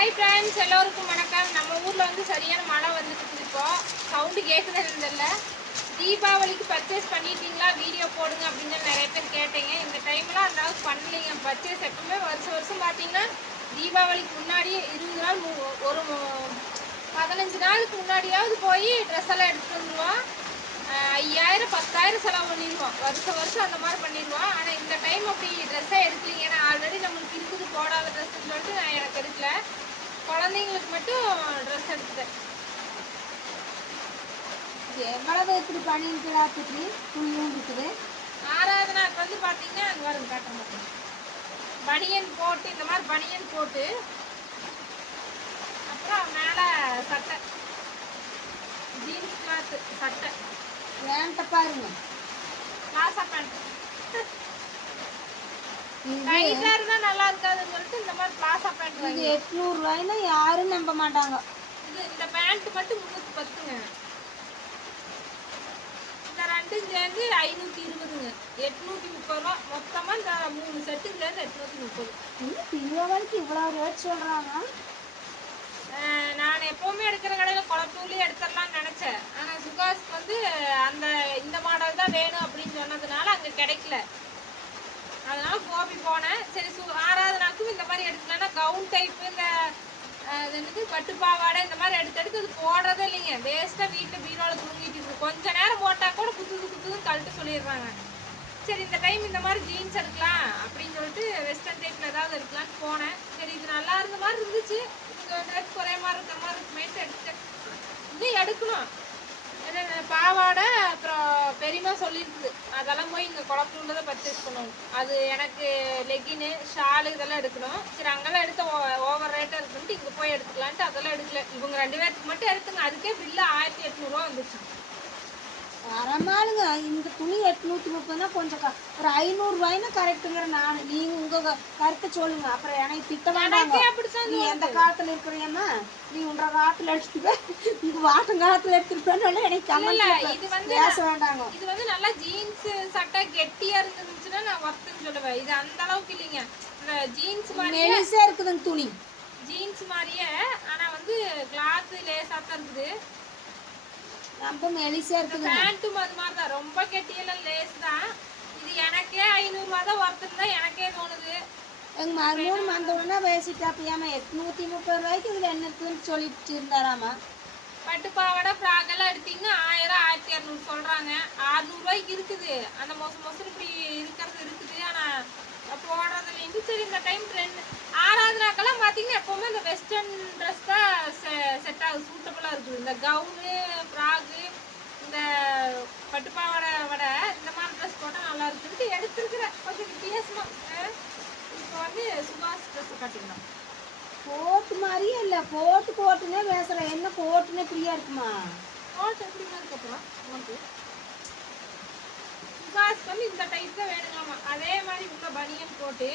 Hi friends எல்லோருக்கும் வணக்கம். நம்ம ஊரில் வந்து சரியான மழை வந்துட்டு இருக்கோம் சவுண்டு கேட்குறது தெரியல. தீபாவளிக்கு பர்ச்சேஸ் பண்ணிட்டீங்களா? வீடியோ போடுங்க அப்படின்னு நிறைய பேர் கேட்டீங்க. இந்த டைம்லாம் அந்த அளவுக்கு பண்ணலைங்க. பர்ச்சேஸ் எப்பவுமே வருஷம் வருஷம் பார்த்தீங்கன்னா தீபாவளிக்கு முன்னாடி இருபது நாள் ஒரு பதினஞ்சு நாளுக்கு முன்னாடியாவது போய் ட்ரெஸ் எல்லாம் எடுத்துகிட்டு வந்துடுவோம் ஐயாயிரம் பத்தாயிரம் செலவு பண்ணிடுவோம் வருஷம் வருஷம் அந்த மாதிரி பண்ணிடுவோம் ஆனால் இந்த டைம் அப்படி ட்ரெஸ்ஸே எடுக்கலைங்க. ஏன்னா ஆல்ரெடி நம்மளுக்கு இருக்குது. போடாத ட்ரெஸ்ஸுன்னு சொல்லிட்டு நான் எனக்கு எடுக்கல. குழந்தைங்களுக்கு மட்டும் ட்ரெஸ் எடுத்துட்டேன். எவ்வளவு இப்படி பண்ணிருக்கிறா புத்தி துணியும் இருக்குது. ஆறாவது நாள் வந்து பார்த்தீங்கன்னா அங்கே வரும் காட்ட மாட்டேன் பனியன் போட்டு இந்த மாதிரி பனியன் போட்டு அப்புறம் மேலே சட்டை. ஜீன்ஸ் கிளாத்து சட்டை. ஏன்ட்ட பாருங்க. லாசா பேண்ட் நல்லா இருக்காதுன்னு சொல்லிட்டு இந்த மாதிரி பிளாசா பேண்ட் இது யாரும் நம்ப மாட்டாங்க. இது இந்த பேண்ட் மட்டும் முந்நூற்றி பத்துங்க. இந்த ரெண்டும் சேர்ந்து ஐநூற்றி இருபதுங்க. எட்நூற்றி முப்பது ரூபா. மொத்தமாக இந்த மூணு செட்டுக்கு சேர்ந்து எட்நூற்றி முப்பது. தீபாவளிக்கு இவ்வளோ ரேட் சொல்றாங்க? அஹ் நான் எப்பவுமே எடுக்கிற கடையில் குளத்தூர்லேயே எடுத்துடலாம்னு நினச்சேன். ஆனால் சுகாஸ்க்கு வந்து அந்த இந்த மாடல் தான் வேணும் அப்படின்னு சொன்னதுனால அங்கே கிடைக்கல. அதனால கோபி போனேன். சரி சு ஆறாவது நாளுக்கும் இந்த மாதிரி எடுக்கலன்னா கவுன் டைப்பு இந்த என்னது? பட்டு பாவாடை இந்த மாதிரி எடுத்து எடுத்து அது போடுறதே இல்லைங்க. வேஸ்ட்டாக வீட்டில் பீரோவில் தூங்கிட்டு இருக்கு. கொஞ்ச நேரம் போட்டால் கூட குத்துது குத்துதுன்னு கழட்டு சொல்லிடுறாங்க. சரி இந்த டைம் இந்த மாதிரி ஜீன்ஸ் எடுக்கலாம் அப்படின்னு சொல்லிட்டு வெஸ்டர்ன் டைப்பில் ஏதாவது எடுக்கலான்னு போனேன். சரி இது நல்லா இருந்த மாதிரி இருந்துச்சு. இதுக்கு ட்ரெஸ் ஒரே மாதிரி இருக்கிற மாதிரி இருக்குமேட்டு எடுத்து இன்னும் எடுக்கணும். பாவாடை அப்புறம் பெரியமா சொல்லியிருந்தது. அதெல்லாம் போய் இங்கே குளத்துல பர்ச்சேஸ் பண்ணுவோம் அது எனக்கு லெகின்னு ஷாலு இதெல்லாம் எடுக்கணும். சரி அங்கெல்லாம் எடுத்த ஓவர் ரேட்டாக இருக்குன்ட்டு இங்கே போய் எடுத்துக்கலான்ட்டு அதெல்லாம் எடுக்கல. இவங்க ரெண்டு பேர்த்துக்கு மட்டும் எடுத்துங்க. அதுக்கே பில்லு ஆயிரத்தி எட்நூறுவா வந்துச்சு. வரமாளுங்க இந்த துணி எட்நூத்தி முப்பதுனா கொஞ்சம் ஒரு ஐநூறு ரூபாய்னா கரெக்டுங்கிற நான். நீங்க உங்க க- கருத்தை சொல்லுங்க. அப்புறம் எனக்கு திட்ட நீ எந்த காலத்துல இருக்கிறியம்மா? நீ உன்ற காலத்துல எடுத்துக்க இங்க வாட்டும் காலத்துல எடுத்துருப்பேன்னு எனக்கு கமெண்ட் இது வந்து பேச வேண்டாங்க. இது வந்து நல்லா ஜீன்ஸ் சட்டை கெட்டியா இருந்துச்சுன்னா நான் ஒர்த்துன்னு சொல்லுவேன். இது அந்த அளவுக்கு இல்லைங்க. இந்த ஜீன்ஸ் மாதிரி மெலிசா இருக்குதுங்க துணி. ஜீன்ஸ் மாதிரியே ஆனா வந்து கிளாத் லேசா தான் இருக்குது. ரொம்ப மெலிசா இருக்குதுங்க. பேண்ட்டும் அது மாதிரி தான் ரொம்ப கெட்டியெல்லாம் லேஸ் தான் இது எனக்கே ஐநூறுரூவா தான் ஒர்த்துன்னு தான் எனக்கே தோணுது. எங்க மருமகன் வந்தவுடனே பேசிட்டாப்பியாமா எட்நூத்தி முப்பது ரூபாய்க்கு இதுல என்ன இருக்குதுன்னு சொல்லிட்டு இருந்தாராமா பட்டு பாவாடை ஃப்ராக் எல்லாம் எடுத்தீங்கன்னா ஆயிரம் ஆயிரத்தி இரநூறு சொல்றாங்க. அறுநூறுவாய்க்கு இருக்குது. அந்த மொச மொசம் இப்படி இருக்கிறது இருக்குது. ஆனா போடுறதுலேருந்து சரி இந்த டைம் ட்ரெண்ட் ஆறாவது நாக்கெல்லாம் பார்த்தீங்கன்னா எப்பவுமே இந்த வெஸ்டர்ன் ட்ரெஸ் தான் செட் ஆகுது சூட்டபுளாக இருக்குது. இந்த கவுனு ஃப்ராகு இந்த பட்டு பாவாடை விட இந்த மாதிரி ட்ரெஸ் போட்டால் நல்லா இருக்குன்ட்டு எடுத்துருக்குறேன் கொஞ்சம் வித்தியாசமா அஹ் இப்போ வந்து சுபாஷ் ட்ரெஸ் காட்டிக்கலாம் கோட்டு மாதிரியே இல்ல. கோட்டு கோட்டுனே பேசுற என்ன கோட்டுனே ஃப்ரீயா இருக்குமா? கோட் எப்படி இருக்கு அப்புறம் உனக்கு சுபாஷ் வந்து இந்த டைப் தான் வேணுங்களாமா. அதே மாதிரி உள்ள பனியன் போட்டு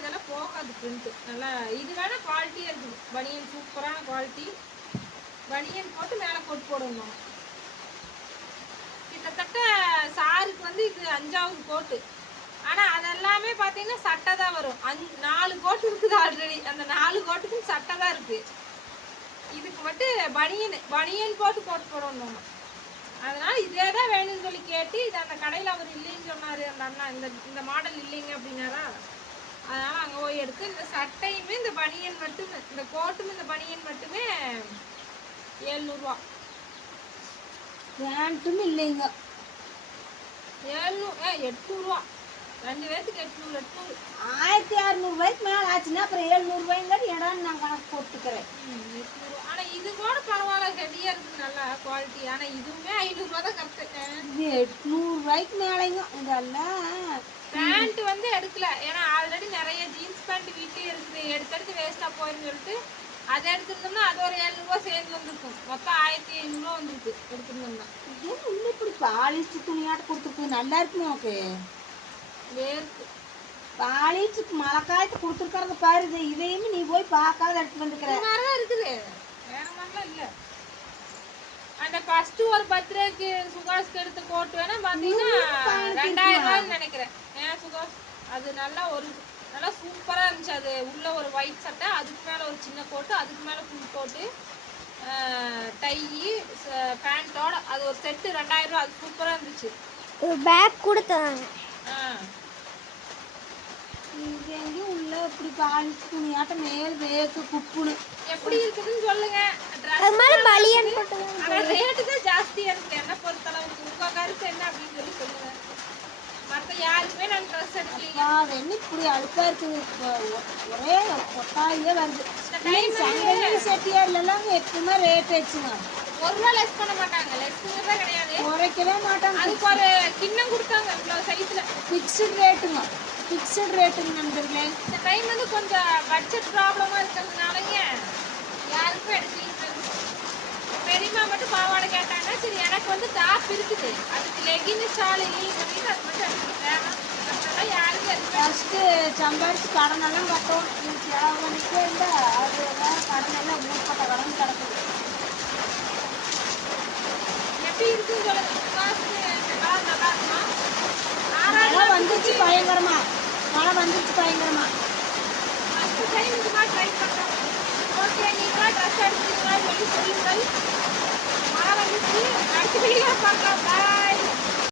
இதெல்லாம் போகாது பிரிண்ட்டு நல்லா இது வேணா குவாலிட்டியாக இருக்குது. பனியன் சூப்பரான குவாலிட்டி பனியன் போட்டு மேலே கோட் போடணும். கிட்டத்தட்ட சாருக்கு வந்து இது அஞ்சாவது கோட்டு ஆனால் அதெல்லாமே பார்த்தீங்கன்னா சட்டை தான் வரும். அஞ்சு நாலு கோட்டு இருக்குது ஆல்ரெடி அந்த நாலு கோட்டுக்கும் சட்டை தான் இருக்குது இதுக்கு மட்டும் பனியன் பனியன் போட்டு போட்டு போடணும். அதனால இதே தான் வேணும்னு சொல்லி கேட்டு இது அந்த கடையில் அவர் இல்லைன்னு சொன்னார். அந்த அண்ணா இந்த இந்த மாடல் இல்லைங்க அப்படின்னாரா? அதனால அங்கே போய் எடுத்து இந்த சட்டையுமே இந்த பனியன் மட்டும் இந்த கோட்டும் இந்த பனியன் மட்டுமே ஏழ்நூறுவா பேண்ட்டும் இல்லைங்க. ஏழ்நூறு ஏ எட்நூறுவா. ரெண்டு பேர்த்துக்கு எட்நூறு. ரூபாய்க்கு மேல ஆச்சுன்னா அப்புறம் எழுநூறு ரூபாய்ங்கிறது இடம் நான் கணக்கு போட்டுக்கிறேன். ஆனால் இது கூட பரவாயில்ல ஹெவியாக இருக்குது நல்லா குவாலிட்டி ஆனால் இதுவுமே ஐநூறுரூவா தான் கரெக்டு இது எட்நூறு ரூபாய்க்கு மேலேங்க இதெல்லாம் பேண்ட் வந்து எடுக்கல. ஏன்னா ஆல்ரெடி நிறைய ஜீன்ஸ் பேண்ட் வீட்லயே இருக்குது. எடுத்து எடுத்து வேஸ்ட்டாக போயிருந்து சொல்லிட்டு அதை எடுத்துருந்தோம்னா அது ஒரு ஏழ்நூறுவா சேர்ந்து வந்திருக்கும். மொத்தம் ஆயிரத்தி ஐநூறுரூவா வந்திருக்கு எடுத்துருந்தோம்னா. இது இன்னும் இப்படி பாலிஸ்டர் துணியாட்டு கொடுத்துருக்கு. நல்லா இருக்குமே உனக்கு? வேர்க்கு பாலிஸ்டருக்கு மழை காயத்து கொடுத்துருக்கறத பாரு இது இதையுமே நீ போய் பார்க்காத எடுத்து வந்துக்கிற. தான் இருக்குது. வேற மாதிரிலாம் இல்லை. அந்த ஃபர்ஸ்ட் ஒரு பர்த்டேக்கு சுகாஷ்க்கு எடுத்த கோட் வேணா பார்த்தீங்கன்னா ரெண்டாயிரம் ரூபாய்ன்னு நினைக்கிறேன். ஏன் சுகாஷ்? அது நல்லா ஒரு நல்லா சூப்பரா இருந்துச்சு. அது உள்ள ஒரு ஒயிட் சட்டை அதுக்கு மேல ஒரு சின்ன கோட்டு அதுக்கு மேல ஃபுல் கோட்டு டை பேண்ட்டோட அது ஒரு செட்டு ரெண்டாயிரம் ரூபா அது சூப்பரா இருந்துச்சு. பேக் கொடுத்தாங்க ஆ. எங்கேயும் உள்ள இப்படி பாலிச்சு துணியாட்டம் மேல் வேக்கு குப்புன்னு எப்படி இருக்குதுன்னு சொல்லுங்க. ரேட்டு தான் ஜாஸ்தியா இருக்கு. என்ன பொறுத்தளவுக்கு? உங்க கருத்து என்ன அப்படின்னு சொல்லி சொல்லுங்க. மத்த யாருக்குமே நான் ட்ரெஸ் எடுக்கலீங்க அது என்ன இப்படி அழுக்கா இருக்குது? ஒரே கொட்டாயே வருது. இந்த டைம் சங்ககிரி செட்டியார்லாம் எப்பவுமே ரேட் வச்சுங்க ஒரு ரூபா லெஸ் பண்ண மாட்டாங்க. லெஸ்ங்கிறதே கிடையாது. குறைக்கவே மாட்டாங்க. அதுக்கு ஒரு கிண்ணம் கொடுத்தாங்க. இவ்வளோ சைஸ்ல ஃபிக்ஸ்டு ரேட்டுங்க ஃபிக்ஸ்டு ரேட்டுங்க நண்பர்களே. இந்த டைம் வந்து கொஞ்சம் பட்ஜெட் ப்ராப்ளமா இருக்கிறதுனாலங்க யாருக்கும் எடுக்கலீங்க? பெரியம்மா மட்டும் பாவாடை கேட்டாங்க சரி எனக்கு வந்து டாப் இருக்குது. அதுக்கு லெகின் ஸ்டால் இல்லைன்னு சொல்லிட்டு அது மட்டும் வேணாம். மற்றதெல்லாம் யாருக்கும் எடுக்க ஃபஸ்ட்டு சம்பாரிச்சு கடனெல்லாம் கட்டணும். இது செலவு பண்ணிட்டே இருந்தா அது வேற கடனெல்லாம் ஊர்பட்ட கடன் கிடக்குது எப்படி இருக்குன்னு சொல்லுங்க. காசு நல்லா இருக்குமா? ஆறாயிரம் வந்துச்சு பயங்கரமா. மழை வந்துச்சு பயங்கரமா ஃபஸ்ட்டு டைம் இது மாதிரி ட்ரை பண்ணுறோம் ஓகே நீங்களா ட்ரெஸ் எடுத்துக்கலாம் சொல்லி சொல்லுங்கள் மழை வந்துச்சு அடுத்த வீடியோ பார்க்கலாம் பாய்